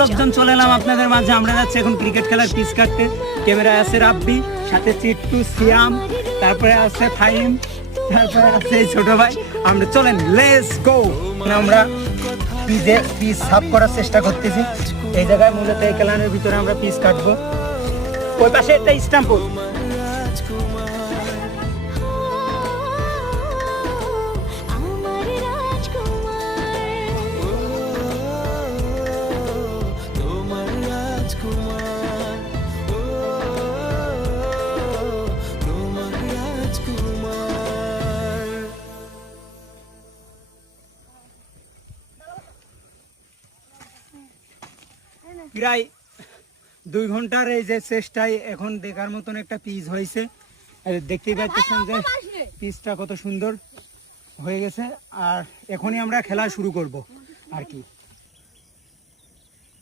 লোকজন চলে এলাম আপনাদের মাঝে। আমরা যাচ্ছি এখন ক্রিকেট খেলার পিচ কাটতে। ক্যামেরায় আছে রাব্বি, সাথে চিট্টু, সিয়াম, তারপরে আছে ফাহিম, তারপরে আছে ছোট ভাই। আমরা চলেন, লেটস গো। আমরা পিচ সাফ করার চেষ্টা করতেছি। এই জায়গায় মূলত এই খেলানোর ভিতরে আমরা পিচ কাটবো। ওই পাশে একটা স্টাম্প। প্রায় 2 ঘন্টার এই যে চেষ্টায় এখন দেখার মতন একটা পিচ হয়েছে। দেখতেই পাচ্ছেন যে পিচটা কত সুন্দর হয়ে গেছে। আর এখনই আমরা খেলা শুরু করব আর কি।